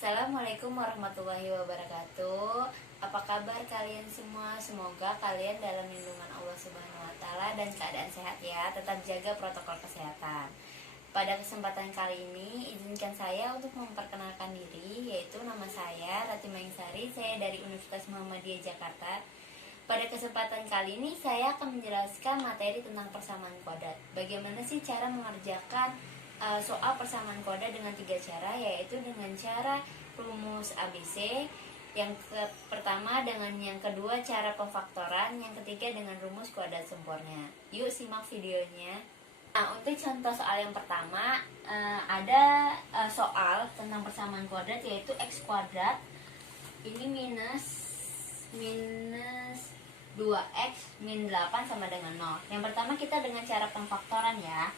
Assalamualaikum warahmatullahi wabarakatuh. Apa kabar kalian semua? Semoga kalian dalam lindungan Allah Subhanahu wa taala dan keadaan sehat ya. Tetap jaga protokol kesehatan. Pada kesempatan kali ini, izinkan saya untuk memperkenalkan diri, yaitu nama saya Rati Mainsari, saya dari Universitas Muhammadiyah Jakarta. Pada kesempatan kali ini, saya akan menjelaskan materi tentang persamaan kodat. Bagaimana sih cara mengerjakan soal persamaan kodat dengan 3 cara, yaitu dengan cara rumus ABC, yang pertama dengan yang kedua cara pemfaktoran, yang ketiga dengan rumus kodat sempurna. Yuk simak videonya. Nah, untuk contoh soal yang pertama, ada soal tentang persamaan kodat, yaitu x kuadrat ini minus 2x min 8 sama dengan 0. Yang pertama kita dengan cara pemfaktoran ya.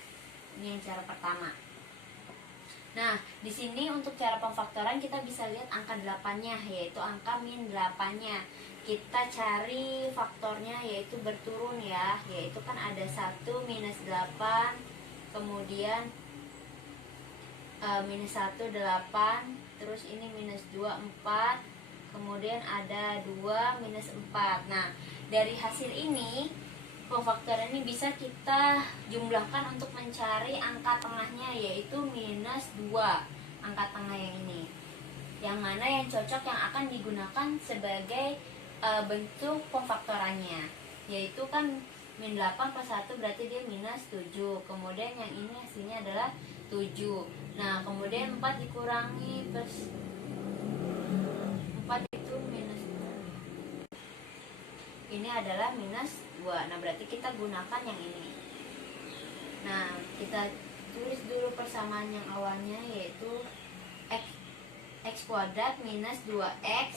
Ini yang cara pertama. Nah, di sini untuk cara pemfaktoran kita bisa lihat angka 8-nya, yaitu angka min 8-nya. Kita cari faktornya, yaitu berturun ya. Yaitu kan ada 1 minus 8, kemudian minus 1 8, terus ini minus 2 4, kemudian ada 2 minus 4. Nah, dari hasil ini pemfaktoran ini bisa kita jumlahkan untuk mencari angka tengahnya, yaitu minus 2, angka tengah yang ini, yang mana yang cocok yang akan digunakan sebagai bentuk pemfaktorannya, yaitu kan min 8 plus 1 berarti dia minus 7, kemudian yang ini hasilnya adalah 7. Nah, kemudian 4 dikurangi plus 4 itu minus 2. Ini adalah minus 2. Nah, berarti kita gunakan yang ini. Nah, kita tulis dulu persamaan yang awalnya, yaitu x kuadrat minus 2x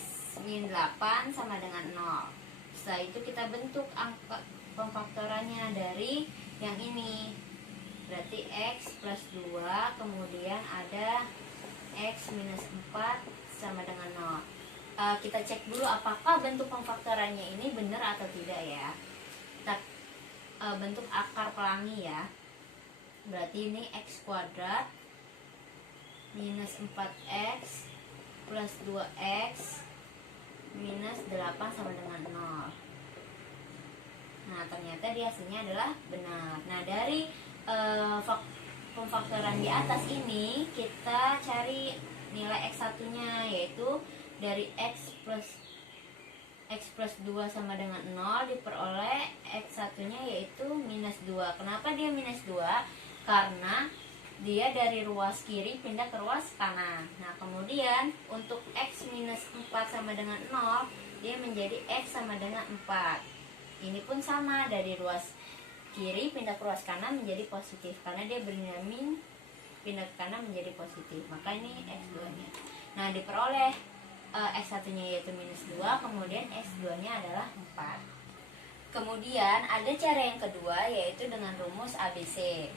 min 8 sama dengan 0. Setelah itu kita bentuk angka pemfaktorannya dari yang ini. Berarti x plus 2, kemudian ada x minus 4 sama dengan 0. Kita cek dulu apakah bentuk pemfaktorannya ini benar atau tidak ya. Kita bentuk akar pelangi ya. Berarti ini x kuadrat minus 4x plus 2x minus 8 sama dengan 0. Nah, ternyata dia hasilnya adalah benar. Nah, dari pemfaktoran di atas ini kita cari nilai x1-nya, yaitu dari x plus 2 sama dengan 0 diperoleh x1-nya yaitu minus 2. Kenapa dia minus 2? Karena dia dari ruas kiri pindah ke ruas kanan. Nah, kemudian untuk x minus 4 sama dengan 0, dia menjadi x sama dengan 4. Ini pun sama, dari ruas kiri pindah ke ruas kanan menjadi positif, karena dia bernilai min, pindah ke kanan menjadi positif. Maka ini x2-nya. Nah, diperoleh x1-nya yaitu minus 2, kemudian x2-nya adalah 4. Kemudian ada cara yang kedua, yaitu dengan rumus ABC.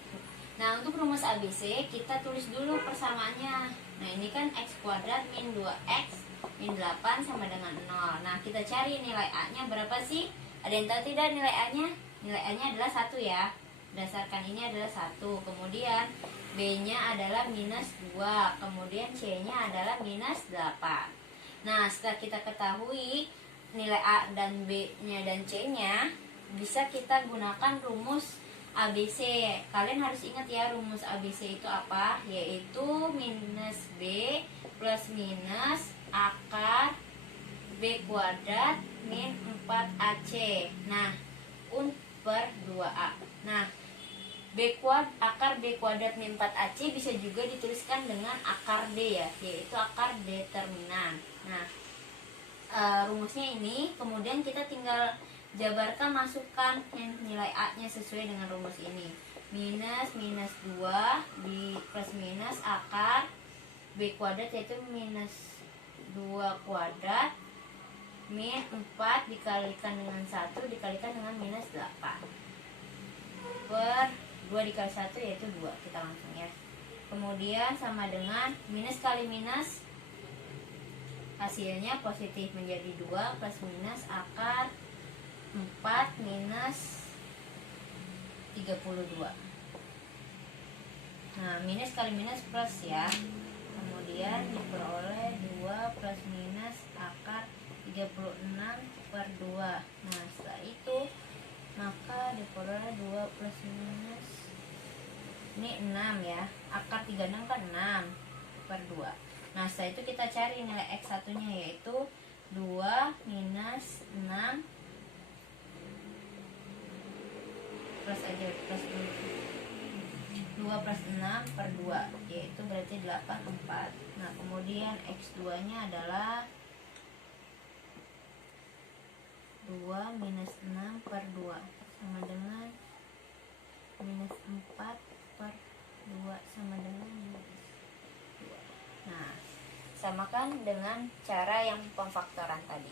Nah, untuk rumus ABC kita tulis dulu persamaannya. Nah, ini kan x kuadrat min 2x min 8 sama dengan 0. Nah, kita cari nilai A-nya berapa sih? Ada yang tahu tidak nilai A-nya? Nilai A-nya adalah 1 ya. Berdasarkan ini adalah 1. Kemudian B-nya adalah minus 2. Kemudian C-nya adalah minus 8. Nah, setelah kita ketahui nilai A dan B-nya dan C-nya, bisa kita gunakan rumus ABC. Kalian harus ingat ya, rumus ABC itu apa? Yaitu minus B plus minus akar B kuadrat min 4AC. Nah, per 2A. Nah, akar B kuadrat min 4AC bisa juga dituliskan dengan akar D ya, yaitu akar determinan. Nah, rumusnya ini, kemudian kita tinggal jabarkan, masukkan nilai A-nya sesuai dengan rumus ini. Minus 2 di plus minus akar B kuadrat, yaitu minus 2 kuadrat min 4 dikalikan dengan 1 dikalikan dengan minus 8 per 2 dikali 1 yaitu 2. Kita langsung ya. Kemudian sama dengan minus kali minus, hasilnya positif, menjadi 2 plus minus akar 4 minus 32. Nah, minus kali minus plus ya. Kemudian diperoleh Ini 6 ya, akar 36 kan 6 per 2. Nah setelah itu kita cari nilai X1 nya, yaitu 2 minus 6 plus aja, plus 2 plus 6 per 2, yaitu berarti 84. Nah kemudian X2 nya adalah 2 minus 6 per 2 sama dengan minus 4 per 2 sama dengan minus 2. Nah, samakan dengan cara yang pemfaktoran tadi.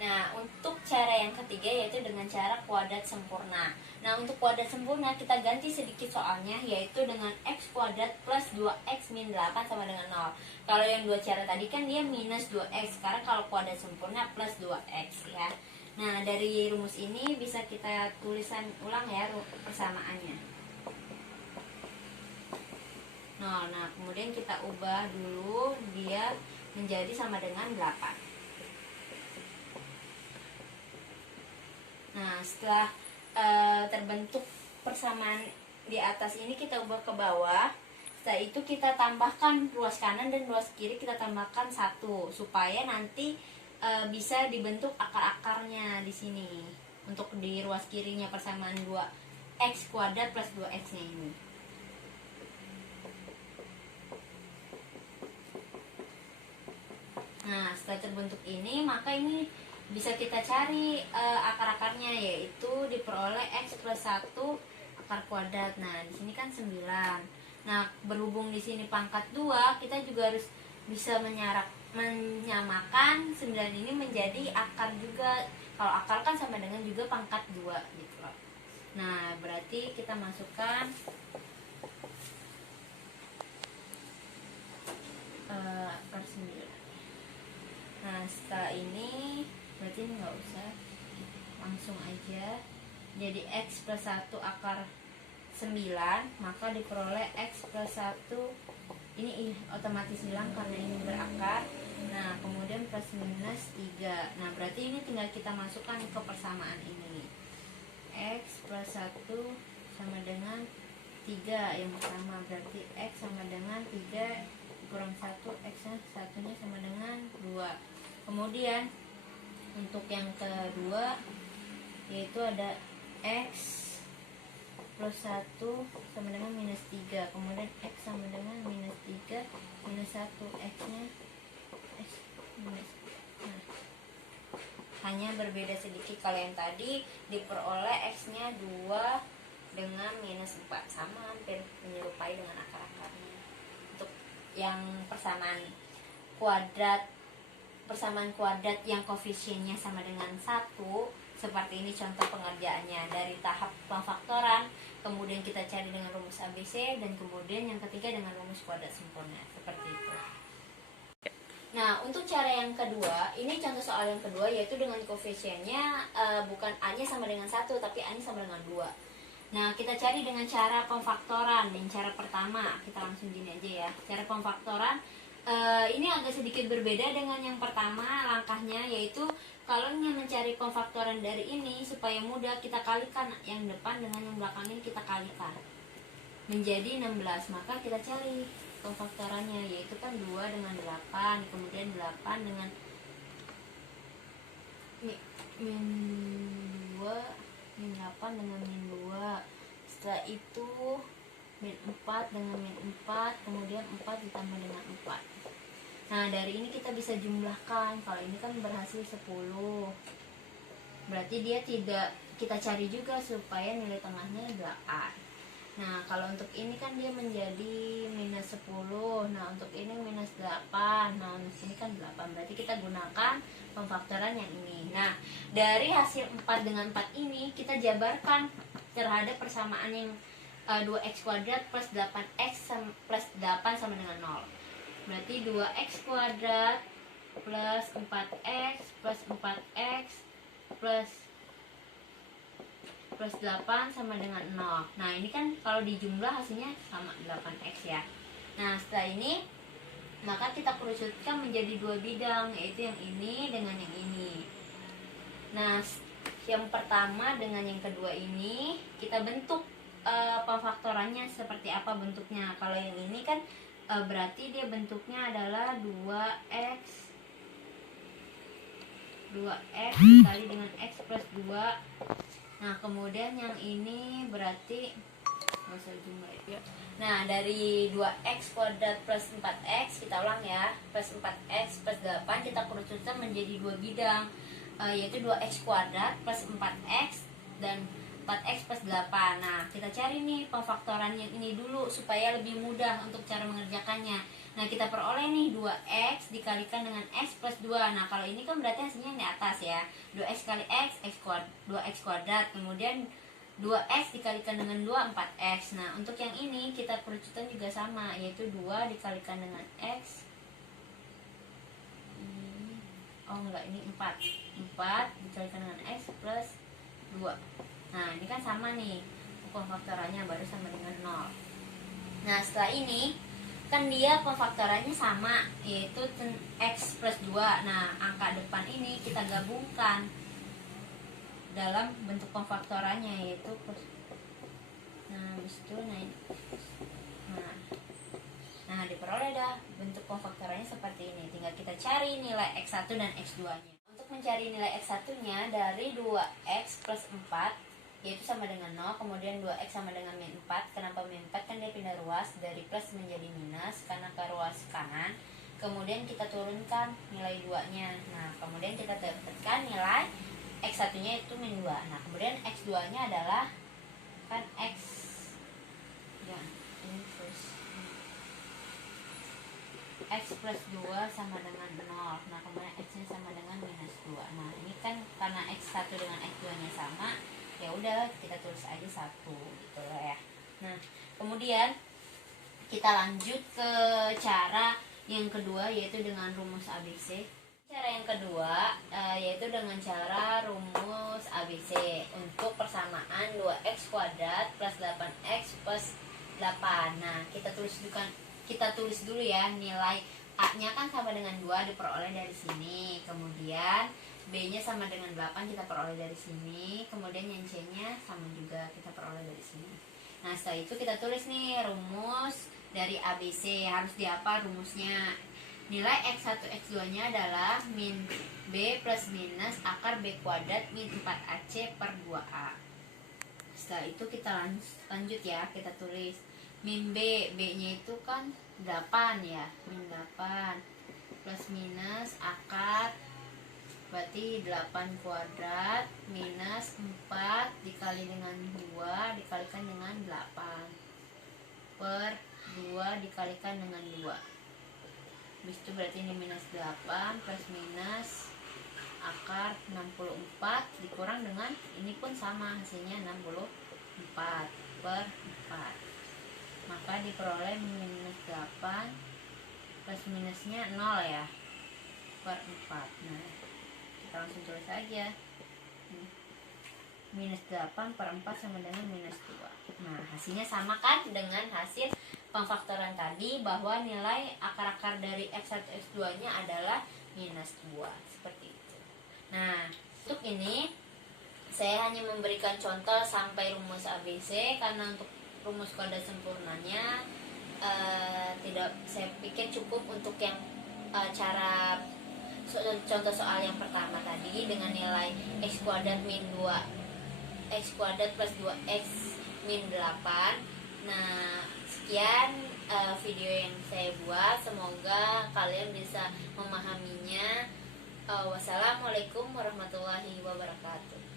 Nah, untuk cara yang ketiga yaitu dengan cara kuadrat sempurna. Nah, untuk kuadrat sempurna kita ganti sedikit soalnya, yaitu dengan X kuadrat plus 2X min 8 sama dengan 0. Kalau yang dua cara tadi kan dia minus 2X, sekarang kalau kuadrat sempurna plus 2X ya. Nah, dari rumus ini bisa kita tulisan ulang ya persamaannya. Nah, kemudian kita ubah dulu dia menjadi sama dengan 8. Nah, setelah terbentuk persamaan di atas ini kita ubah ke bawah. Setelah itu kita tambahkan ruas kanan dan ruas kiri, kita tambahkan 1 supaya nanti bisa dibentuk akar-akarnya di sini. Untuk di ruas kirinya persamaan 2x kuadrat plus 2x nya ini. Nah, setelah terbentuk ini, maka ini bisa kita cari akar-akarnya, yaitu diperoleh X plus 1 akar kuadrat. Nah, di sini kan 9. Nah, berhubung di sini pangkat 2, kita juga harus bisa menyamakan 9 ini menjadi akar juga. Kalau akar kan sama dengan juga pangkat 2 gitu loh. Nah, berarti kita masukkan akar 9. Nah, setelah ini berarti ini nggak usah, langsung aja. Jadi X plus 1 akar 9, maka diperoleh X plus 1 ini otomatis hilang karena ini berakar. Nah, kemudian plus minus 3. Nah, berarti ini tinggal kita masukkan ke persamaan ini. X plus 1 sama dengan 3 yang pertama, berarti X sama dengan 3 kurang 1, X nya satunya sama dengan 2. Kemudian untuk yang kedua yaitu ada X plus 1 sama dengan minus 3. Kemudian X sama dengan minus 3 minus 1, X nya X minus. Nah, hanya berbeda sedikit. Kalau yang tadi diperoleh X nya 2 dengan minus 4, sama hampir menyerupai dengan akar-akarnya. Untuk yang persamaan kuadrat yang koefisiennya sama dengan 1, seperti ini contoh pengerjaannya. Dari tahap pemfaktoran, kemudian kita cari dengan rumus ABC, dan kemudian yang ketiga dengan rumus kuadrat sempurna, seperti itu. Nah, untuk cara yang kedua, ini contoh soal yang kedua, yaitu dengan koefisiennya bukan A-nya sama dengan 1, tapi A-nya sama dengan 2. Nah, kita cari dengan cara pemfaktoran. Yang cara pertama, kita langsung gini aja ya. Cara pemfaktoran ini agak sedikit berbeda dengan yang pertama langkahnya, yaitu kalau ingin mencari pemfaktoran dari ini supaya mudah, kita kalikan yang depan dengan yang belakang ini, kita kalikan menjadi 16. Maka kita cari pemfaktorannya, yaitu kan 2 dengan 8, kemudian 8 dengan min 2, min 8 dengan min 2. Setelah itu min 4 dengan min 4, kemudian 4 ditambah dengan 4. Nah, dari ini kita bisa jumlahkan. Kalau ini kan berhasil 10, berarti dia tidak, kita cari juga supaya nilai tengahnya 8. Nah, kalau untuk ini kan dia menjadi minus 10. Nah, untuk ini minus 8. Nah, untuk ini kan 8. Berarti kita gunakan pemfaktoran yang ini. Nah, dari hasil 4 dengan 4 ini kita jabarkan terhadap persamaan yang 2x kuadrat plus 8x plus 8 sama dengan 0. Berarti 2x kuadrat plus 4x plus 4x plus 8 sama dengan 0. Nah, ini kan kalau dijumlah hasilnya sama 8x ya. Nah, setelah ini maka kita kerucutkan menjadi 2 bidang, yaitu yang ini dengan yang ini. Nah, yang pertama dengan yang kedua ini kita bentuk pemfaktorannya seperti apa bentuknya. Kalau yang ini kan berarti dia bentuknya adalah 2x dikali dengan x plus 2. Nah kemudian yang ini berarti nggak usah jumlah ya. Nah dari 2x kuadrat plus 4x, kita ulang ya, plus 4x plus 8 kita kerucutkan menjadi dua bidang, yaitu 2x kuadrat plus 4x dan 4x plus 8. Nah kita cari nih pemfaktorannya ini dulu supaya lebih mudah untuk cara mengerjakannya. Nah kita peroleh nih 2x dikalikan dengan x plus 2. Nah kalau ini kan berarti hasilnya yang di atas ya, 2x kali x, 2x kuadrat, kemudian 2x dikalikan dengan 2, 4x. Nah untuk yang ini kita kerucutan juga sama, yaitu 2 dikalikan dengan x. Oh enggak, ini 4 dikalikan dengan x plus 2. Nah ini kan sama nih, pemfaktorannya baru sama dengan 0. Nah setelah ini kan dia pemfaktorannya sama, yaitu x plus 2. Nah angka depan ini kita gabungkan dalam bentuk pemfaktorannya, yaitu plus. Nah habis itu nah diperoleh dah bentuk pemfaktorannya seperti ini. Tinggal kita cari nilai x1 dan x2 nya. Untuk mencari nilai x1 nya dari 2x plus 4 yaitu sama dengan 0, kemudian 2x sama dengan min 4. Kenapa min 4? Kan dia pindah ruas dari plus menjadi minus karena ke ruas kanan. Kemudian kita turunkan nilai 2 nya. Nah kemudian kita dapatkan nilai x1 nya itu min 2. Nah kemudian x2 nya adalah kan x ya, ini terus x plus 2 sama dengan 0. Nah kemudian x nya sama dengan minus 2. Nah ini kan karena x1 dengan x2 nya sama, ya udah kita tulis aja 1 gitu ya. Nah kemudian kita lanjut ke cara yang kedua, yaitu dengan rumus ABC. Cara yang kedua yaitu dengan cara rumus ABC untuk persamaan 2x kuadrat plus 8x plus 8. Nah kita tulis dulu ya, nilai A nya kan sama dengan 2 diperoleh dari sini, kemudian B nya sama dengan 8 kita peroleh dari sini, kemudian yang C nya sama juga kita peroleh dari sini. Nah setelah itu kita tulis nih rumus dari ABC. Harus diapa rumusnya? Nilai x1 x2 nya adalah min b plus minus akar b kuadrat min 4ac per 2a. Setelah itu kita lanjut ya, kita tulis min b, b nya itu kan 8 ya, min 8 plus minus akar, berarti 8 kuadrat minus 4 dikali dengan 2 dikalikan dengan 8 per 2 dikalikan dengan 2. Habis itu berarti ini minus 8 plus minus akar 64 dikurang dengan ini pun sama, hasilnya 64 per 4. Maka diperoleh minus 8 plus minusnya 0 ya, per 4. Nah kita langsung tulis aja, minus 8 per 4 sama dengan minus 2. Nah hasilnya sama kan dengan hasil pemfaktoran tadi, bahwa nilai akar-akar dari x1 x2 nya adalah minus 2, seperti itu. Nah untuk ini saya hanya memberikan contoh sampai rumus ABC, karena untuk rumus kuadrat sempurnanya tidak, saya pikir cukup untuk yang cara contoh soal yang pertama tadi dengan nilai x kuadrat min 2 x kuadrat plus 2x min 8. Nah sekian video yang saya buat, semoga kalian bisa memahaminya. Wassalamualaikum warahmatullahi wabarakatuh.